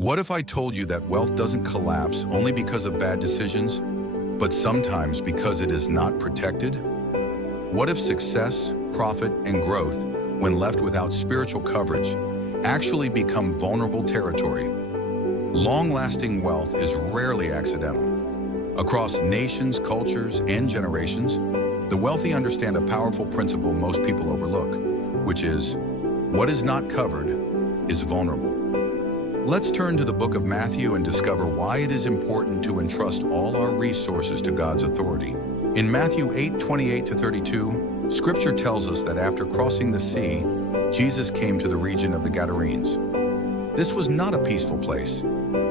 What if I told you that wealth doesn't collapse only because of bad decisions, but sometimes because it is not protected? What if success, profit, and growth, when left without spiritual coverage, actually become vulnerable territory? Long-lasting wealth is rarely accidental. Across nations, cultures, and generations, the wealthy understand a powerful principle most people overlook, which is, what is not covered is vulnerable. Let's turn to the book of Matthew and discover why it is important to entrust all our resources to God's authority. In Matthew 8:28-32, Scripture tells us that after crossing the sea, Jesus came to the region of the Gadarenes. This was not a peaceful place.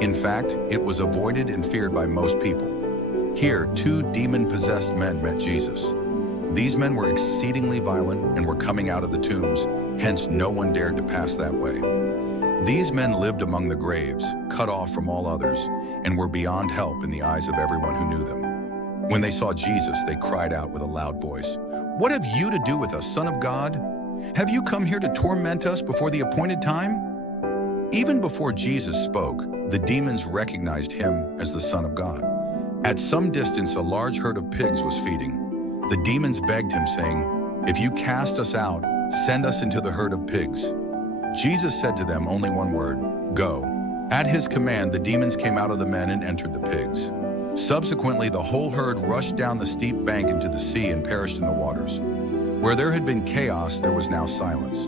In fact, it was avoided and feared by most people. Here, two demon-possessed men met Jesus. These men were exceedingly violent and were coming out of the tombs, hence no one dared to pass that way. These men lived among the graves, cut off from all others, and were beyond help in the eyes of everyone who knew them. When they saw Jesus, they cried out with a loud voice, "What have you to do with us, Son of God? Have you come here to torment us before the appointed time?" Even before Jesus spoke, the demons recognized him as the Son of God. At some distance, a large herd of pigs was feeding. The demons begged him, saying, "If you cast us out, send us into the herd of pigs." Jesus said to them only one word, "Go." At his command, the demons came out of the men and entered the pigs. Subsequently, the whole herd rushed down the steep bank into the sea and perished in the waters. Where there had been chaos, there was now silence.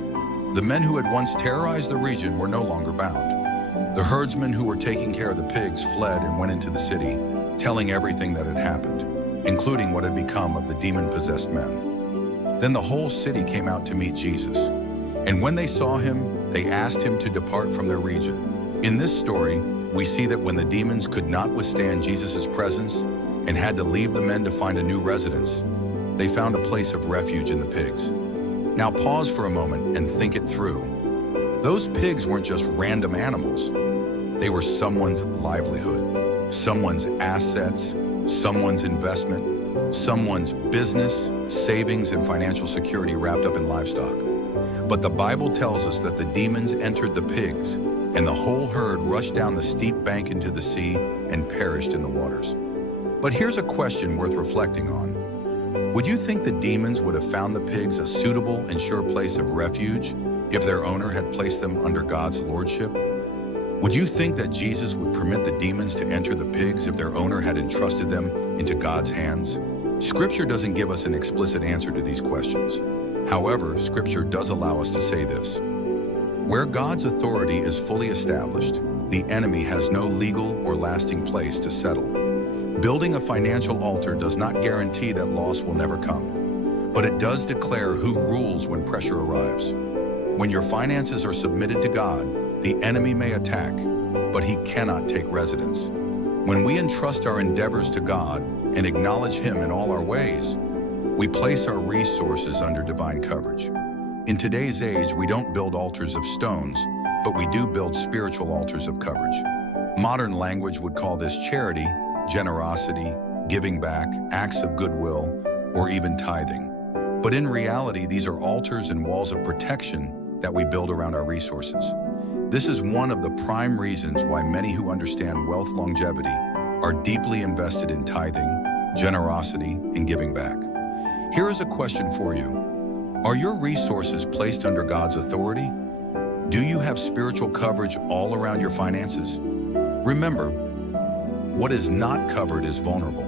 The men who had once terrorized the region were no longer bound. The herdsmen who were taking care of the pigs fled and went into the city, telling everything that had happened, including what had become of the demon-possessed men. Then the whole city came out to meet Jesus. And when they saw him, they asked him to depart from their region. In this story, we see that when the demons could not withstand Jesus' presence and had to leave the men to find a new residence, they found a place of refuge in the pigs. Now pause for a moment and think it through. Those pigs weren't just random animals. They were someone's livelihood, someone's assets, someone's investment, someone's business, savings, and financial security wrapped up in livestock. But the Bible tells us that the demons entered the pigs, and the whole herd rushed down the steep bank into the sea and perished in the waters. But here's a question worth reflecting on. Would you think the demons would have found the pigs a suitable and sure place of refuge if their owner had placed them under God's lordship? Would you think that Jesus would permit the demons to enter the pigs if their owner had entrusted them into God's hands? Scripture doesn't give us an explicit answer to these questions. However, Scripture does allow us to say this: where God's authority is fully established, the enemy has no legal or lasting place to settle. Building a financial altar does not guarantee that loss will never come, but it does declare who rules when pressure arrives. When your finances are submitted to God, the enemy may attack, but he cannot take residence. When we entrust our endeavors to God and acknowledge Him in all our ways, we place our resources under divine coverage. In today's age, we don't build altars of stones, but we do build spiritual altars of coverage. Modern language would call this charity, generosity, giving back, acts of goodwill, or even tithing. But in reality, these are altars and walls of protection that we build around our resources. This is one of the prime reasons why many who understand wealth longevity are deeply invested in tithing, generosity, and giving back. Here is a question for you. Are your resources placed under God's authority? Do you have spiritual coverage all around your finances? Remember, what is not covered is vulnerable.